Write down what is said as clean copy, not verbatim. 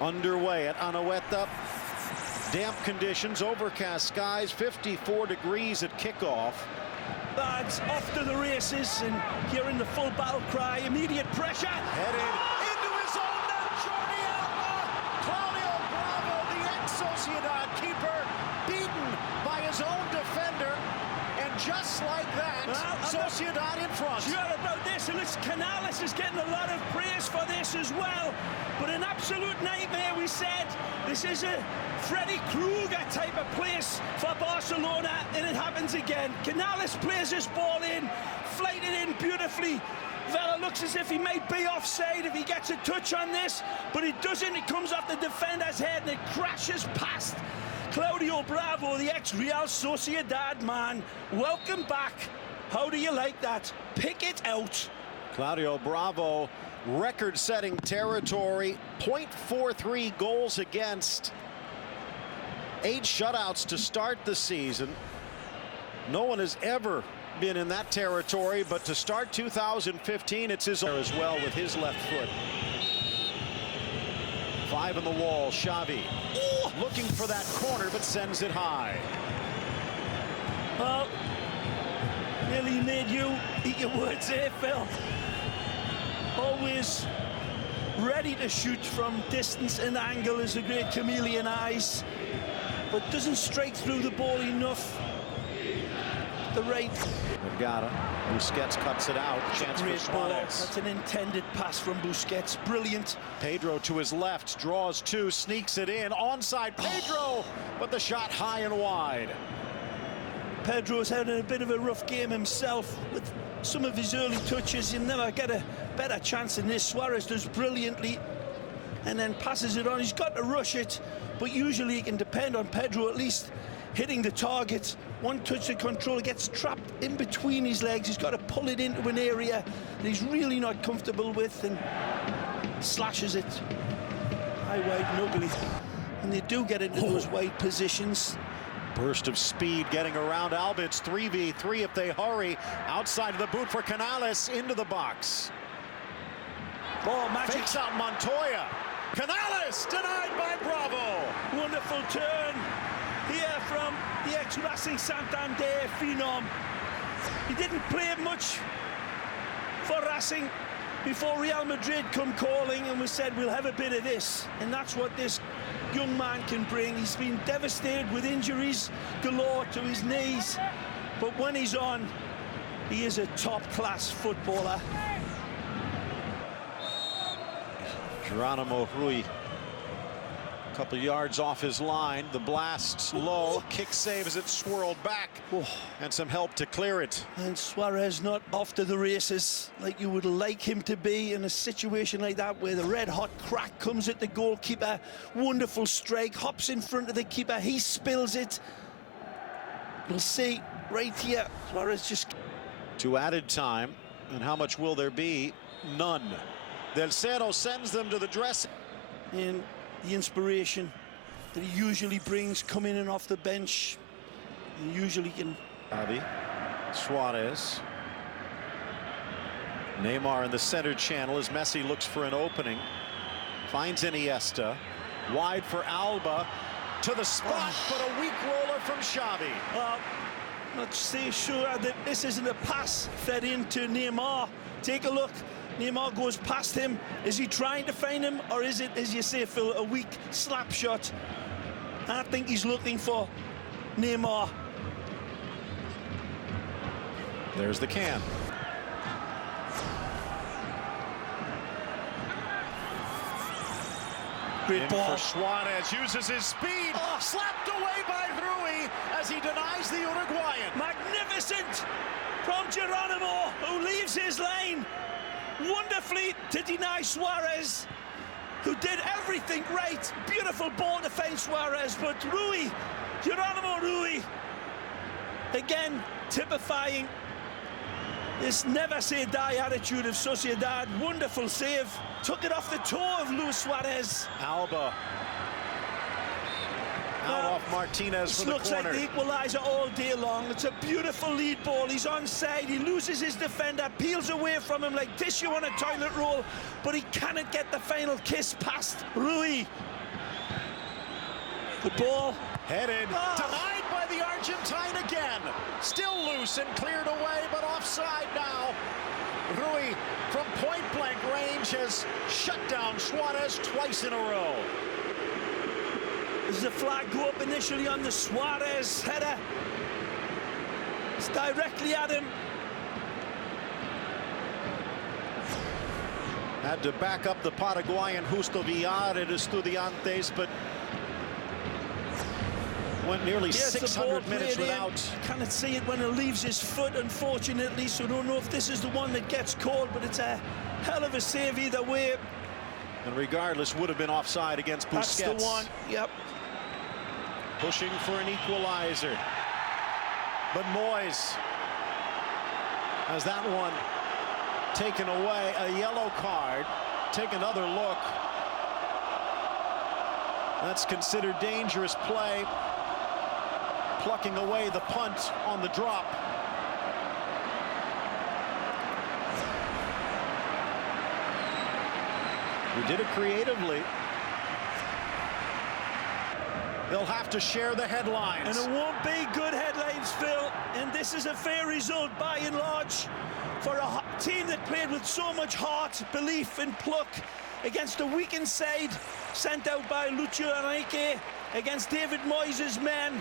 underway at Anoeta. Damp conditions, overcast skies, 54 degrees at kickoff. Lads, off to the races, and hearing the full battle cry, immediate pressure. Headed into his own net, Jordi Alba. Claudio Bravo, the ex-Sociedad keeper, beaten by his own defender. And just like that, Sociedad in front. Sure about this, and it's Canales is getting a lot of praise for this as well. But an absolute nightmare, we said. This is a Freddy Krueger type of place for Barcelona, and it happens again. Canales plays this ball in, flighted in beautifully. Vela looks as if he may be offside if he gets a touch on this, but he doesn't. It comes off the defender's head and it crashes past Claudio Bravo, the ex-Real Sociedad man. Welcome back. How do you like that? Pick it out. Claudio Bravo, record-setting territory, .43 goals against, 8 shutouts to start the season. No one has ever been in that territory, but to start 2015, it's his as well with his left foot. 5 in the wall, Xavi. Oh, looking for that corner, but sends it high. Well, nearly made you eat your words there, Phil. Always ready to shoot from distance and angle as a great chameleon eyes, but doesn't strike through the ball enough. The right. Vergara. Busquets cuts it out. Chance for Suarez. That's an intended pass from Busquets. Brilliant. Pedro to his left, draws 2, sneaks it in. Onside Pedro, but the shot high and wide. Pedro's having a bit of a rough game himself with some of his early touches. He'll never get a better chance than this. Suarez does brilliantly and then passes it on. He's got to rush it, but usually he can depend on Pedro at least hitting the target. One touch of control, gets trapped in between his legs. He's got to pull it into an area that he's really not comfortable with and slashes it high, wide, and ugly. And they do get into those wide positions. Burst of speed getting around Alba. It's 3v3 if they hurry. Outside of the boot for Canales, into the box. Oh, magic. Fakes out Montoya. Canales denied by Bravo. Wonderful turn here from the ex-Racing Santander phenom. He didn't play much for Racing before Real Madrid come calling, and we said we'll have a bit of this, and that's what this young man can bring. He's been devastated with injuries galore to his knees, but when he's on, he is a top-class footballer. Geronimo Rui, a couple yards off his line. The blast low, kick save as it swirled back, and some help to clear it. And Suarez not off to the races like you would like him to be in a situation like that, where the red-hot crack comes at the goalkeeper. Wonderful strike, hops in front of the keeper, he spills it. We'll see right here. Suarez just... To added time, and how much will there be? None. Del Cerro sends them to the dressing. And the inspiration that he usually brings coming in off the bench. He usually can... Xavi, Suarez. Neymar in the center channel as Messi looks for an opening. Finds Iniesta. Wide for Alba. To the spot, but a weak roller from Xavi. Not so sure that this isn't a pass fed into Neymar. Take a look. Neymar goes past him. Is he trying to find him, or is it, as you say, Phil, a weak slap shot? I think he's looking for Neymar. There's the can. Great ball. For Suarez, uses his speed. Slapped away by Rui as he denies the Uruguayan. Magnificent from Geronimo, who leaves his lane wonderfully to deny Suarez, who did everything right. Beautiful ball to find Suarez, but Rui, Geronimo Rui, again typifying this never say die attitude of Sociedad. Wonderful save, took it off the toe of Luis Suarez. Alba Out off Martinez for the looks corner. like the equaliser all day long. It's a beautiful lead ball. He's onside. He loses his defender, peels away from him like tissue on a toilet roll, but he cannot get the final kiss past Rui. The ball. Headed. Denied by the Argentine again. Still loose and cleared away, but offside now. Rui, from point-blank range, has shut down Suarez twice in a row. Does the flag go up initially on the Suarez header? It's directly at him. Had to back up the Paraguayan Justo Villar at Estudiantes, but went nearly 600 minutes without. Cannot see it when it leaves his foot, unfortunately, so don't know if this is the one that gets called, but it's a hell of a save either way. And regardless, would have been offside against Busquets. That's the one, yep. Pushing for an equalizer. But Moyes has that one taken away. A yellow card. Take another look. That's considered dangerous play. Plucking away the punt on the drop. He did it creatively. They'll have to share the headlines. And it won't be good headlines, Phil. And this is a fair result by and large for a team that played with so much heart, belief and pluck against a weakened side sent out by Lucio Enrique, against David Moyes' men.